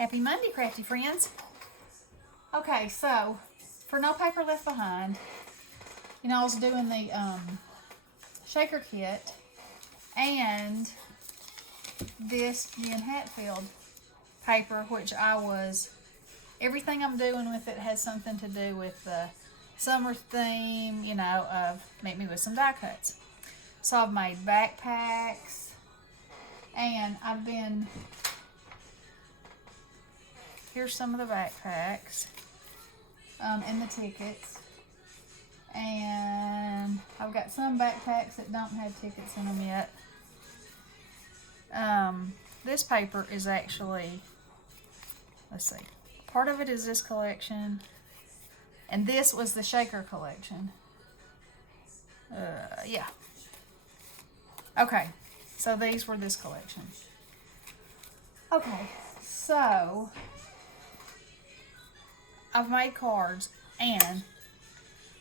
Happy Monday, crafty friends. Okay, so for No Paper Left Behind, you know, I was doing the shaker kit and this Jen Hatfield paper, which everything I'm doing with it has something to do with the summer theme, you know, of Make Me With Some Die Cuts. So I've made backpacks, and here's some of the backpacks and the tickets. And I've got some backpacks that don't have tickets in them yet. This paper is actually, let's see, part of it is this collection, and this was the shaker collection. Yeah. Okay, so these were this collection. Okay, so I've made cards and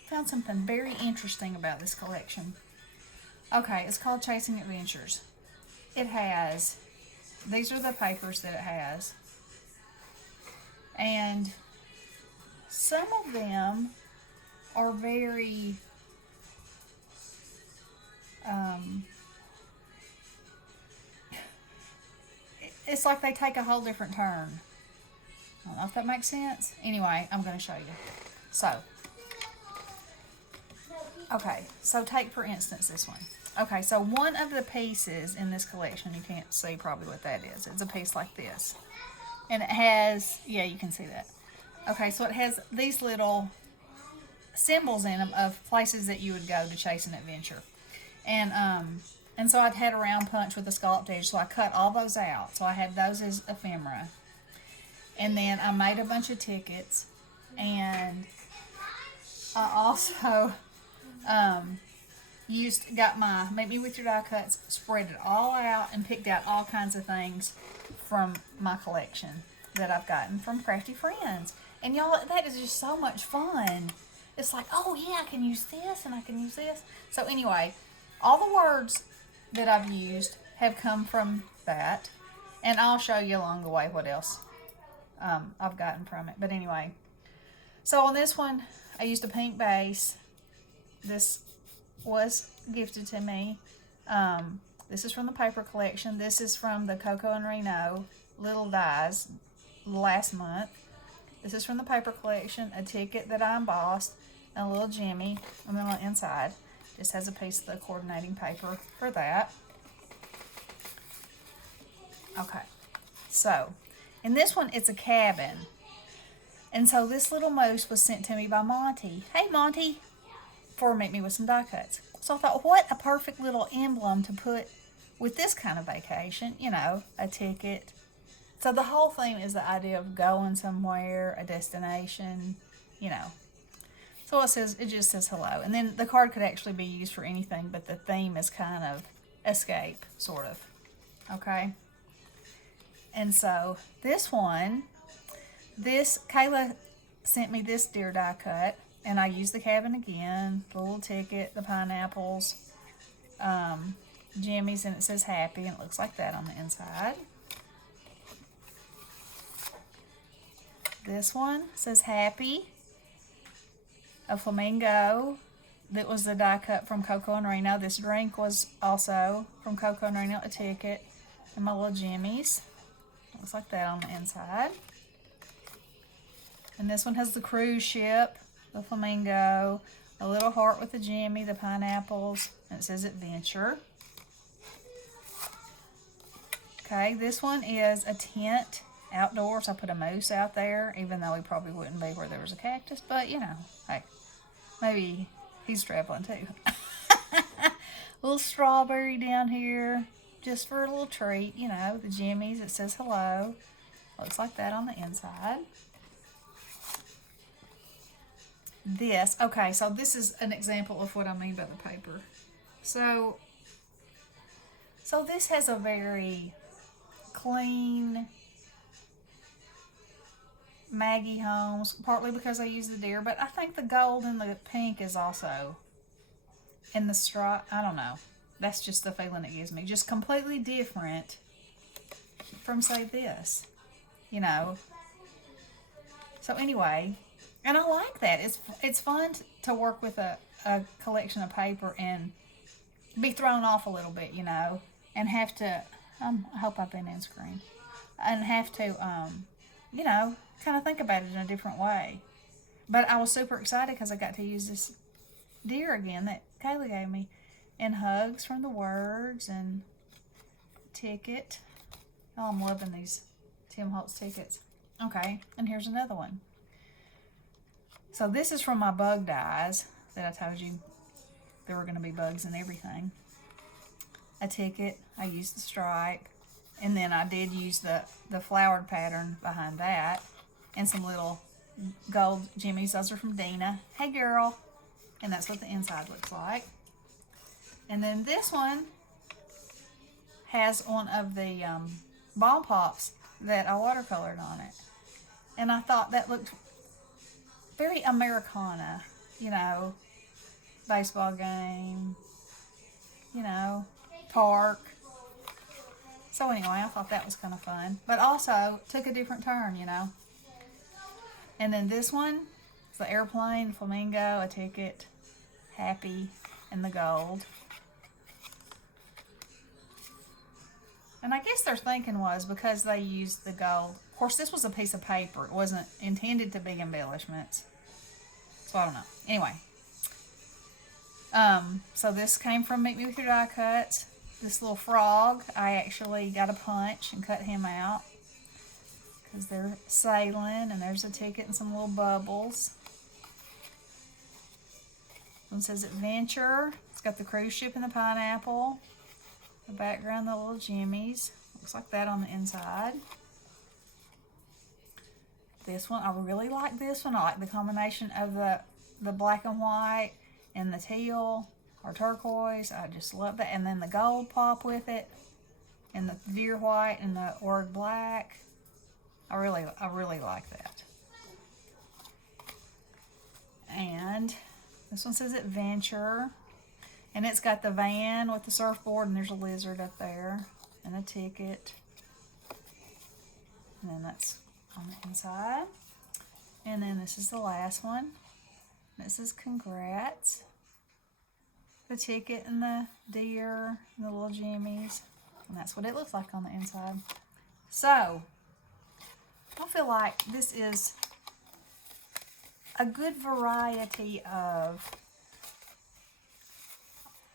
found something very interesting about this collection. Okay, it's called Chasing Adventures. These are the papers that it has. And some of them are very, it's like they take a whole different turn. I don't know if that makes sense. Anyway, I'm going to show you. So, okay, so take for instance this one. Okay, so one of the pieces in this collection, you can't see probably what that is. It's a piece like this. And it has, yeah, you can see that. Okay, so it has these little symbols in them of places that you would go to chase an adventure. And so I'd had a round punch with a scalloped edge, so I cut all those out. So I had those as ephemera. And then I made a bunch of tickets, and I also got my Make Me With Your Die Cuts, spread it all out, and picked out all kinds of things from my collection that I've gotten from crafty friends. And y'all, that is just so much fun. It's like, oh yeah, I can use this and I can use this. So anyway, all the words that I've used have come from that, and I'll show you along the way what else I've gotten from it. But anyway, so on this one, I used a pink base. This was gifted to me. This is from the paper collection. This is from the Coco and Reno Little Dies last month. This is from the paper collection, a ticket that I embossed, and a little Jimmy. And then on the inside, just has a piece of the coordinating paper for that. Okay, so in this one, it's a cabin. And so this little moose was sent to me by Monty. Hey, Monty, for Make Me With Some Die Cuts. So I thought, what a perfect little emblem to put with this kind of vacation, you know, a ticket. So the whole theme is the idea of going somewhere, a destination, you know. So it just says hello. And then the card could actually be used for anything, but the theme is kind of escape, sort of. Okay? And so Kayla sent me this deer die cut, and I used the cabin again, the little ticket, the pineapples, Jimmy's, and it says happy, and it looks like that on the inside. This one says happy, a flamingo. That was the die cut from Coco and Reno. This drink was also from Coco and Reno, a ticket, and my little Jimmy's. Looks like that on the inside. And this one has the cruise ship, the flamingo, a little heart with the Jimmy, the pineapples, and it says adventure. Okay, this one is a tent outdoors. I put a moose out there, even though he probably wouldn't be where there was a cactus, but you know, hey, maybe he's traveling too. Little strawberry down here, just for a little treat, you know, the Jimmy's, it says hello. Looks like that on the inside. Okay, so this is an example of what I mean by the paper. So this has a very clean Maggie Holmes, partly because I use the deer, but I think the gold and the pink is also in the stripe. I don't know. That's just the feeling it gives me. Just completely different from, say, this. you know. So anyway, and I like that. It's fun to work with a collection of paper and be thrown off a little bit, you know, and have to. I hope I've been in screen, and have to, you know, kind of think about it in a different way. But I was super excited because I got to use this deer again that Kayla gave me, and hugs from the words and ticket. Oh, I'm loving these Tim Holtz tickets. Okay, and here's another one. So this is from my bug dies that I told you there were going to be bugs and everything. A ticket. I used the stripe, and then I did use the flowered pattern behind that, and some little gold jimmies. Those are from Dina. Hey girl. And that's what the inside looks like. And then this one has one of the ball pops that I watercolored on it. And I thought that looked very Americana, you know, baseball game, you know, park. So anyway, I thought that was kind of fun, but also took a different turn, you know. And then this one, it's the airplane, flamingo, a ticket, happy, and the gold. And I guess their thinking was because they used the gold. Of course, this was a piece of paper. It wasn't intended to be embellishments. So I don't know. Anyway. So this came from Meet Me With Your Die Cuts. This little frog, I actually got a punch and cut him out because they're sailing, and there's a ticket and some little bubbles. One says Adventure. It's got the cruise ship and the pineapple. The background, the little jimmies. Looks like that on the inside. This one, I really like this one. I like the combination of the black and white and the teal or turquoise. I just love that. And then the gold pop with it, and the deer white and the word black. I really like that. And this one says Adventure, and it's got the van with the surfboard, and there's a lizard up there, and a ticket. And then that's on the inside. And then this is the last one. This is Congrats. The ticket and the deer and the little jimmies. And that's what it looks like on the inside. So, I feel like this is a good variety of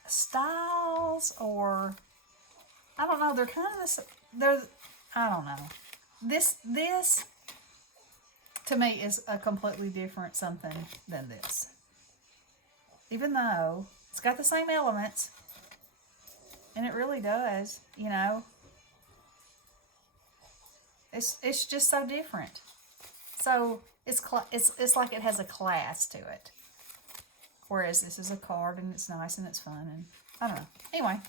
styles, or I don't know, they're kind of I don't know. This to me is a completely different something than this. Even though it's got the same elements, and it really does, you know. It's just so different. So it's like it has a class to it. Whereas this is a card, and it's nice and it's fun, and I don't know. Anyway,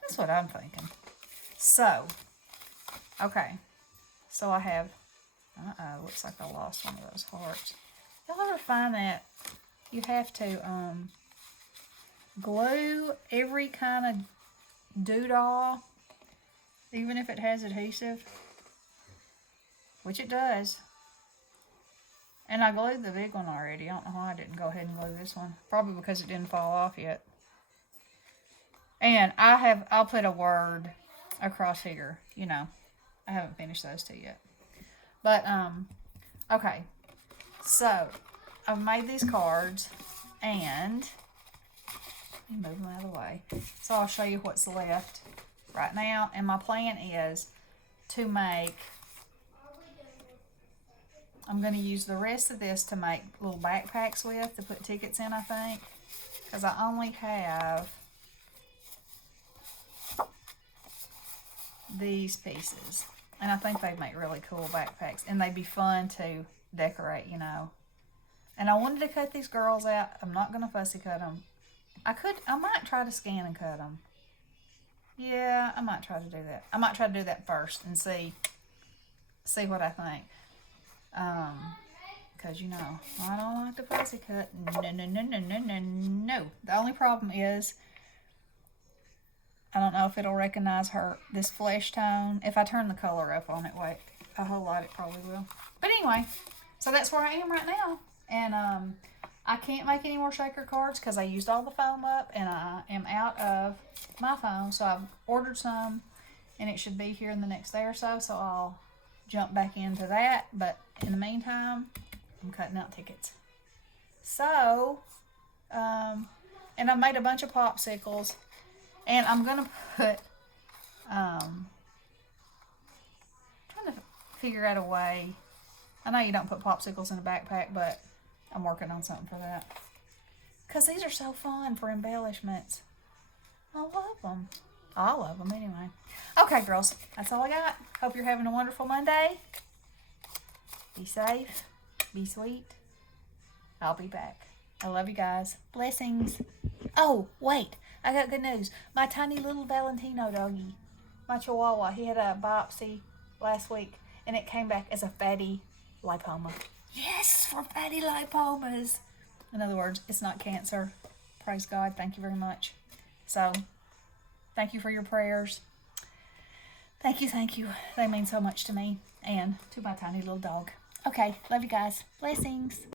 that's what I'm thinking. So, okay. So I have, looks like I lost one of those hearts. Y'all ever find that you have to glue every kind of doodah, even if it has adhesive? Which it does. And I glued the big one already. I don't know why I didn't go ahead and glue this one. Probably because it didn't fall off yet. And I'll put a word across here. You know, I haven't finished those two yet. But, okay. So, I've made these cards, and let me move them out of the way. So, I'll show you what's left right now. And my plan is to make, I'm going to use the rest of this to make little backpacks with, to put tickets in, I think. Because I only have these pieces. And I think they'd make really cool backpacks. And they'd be fun to decorate, you know. And I wanted to cut these girls out. I'm not going to fussy cut them. I might try to scan and cut them. Yeah, I might try to do that. I might try to do that first and see what I think. Because, you know, I don't like to fussy cut. No. The only problem is, I don't know if it'll recognize this flesh tone. If I turn the color up on it, wait, a whole lot, it probably will. But anyway, so that's where I am right now. And I can't make any more shaker cards because I used all the foam up and I am out of my foam. So I've ordered some and it should be here in the next day or so. So I'll jump back into that. But in the meantime, I'm cutting out tickets. So, and I made a bunch of popsicles. And I'm going to put, trying to figure out a way. I know you don't put popsicles in a backpack, but I'm working on something for that. Because these are so fun for embellishments. I love them. All of them, anyway. Okay, girls. That's all I got. Hope you're having a wonderful Monday. Be safe. Be sweet. I'll be back. I love you guys. Blessings. Oh, wait. I got good news. My tiny little Valentino doggy, my Chihuahua, he had a biopsy last week, and it came back as a fatty lipoma. Yes, for fatty lipomas. In other words, it's not cancer. Praise God. Thank you very much. So, thank you for your prayers. Thank you, thank you. They mean so much to me and to my tiny little dog. Okay, love you guys. Blessings.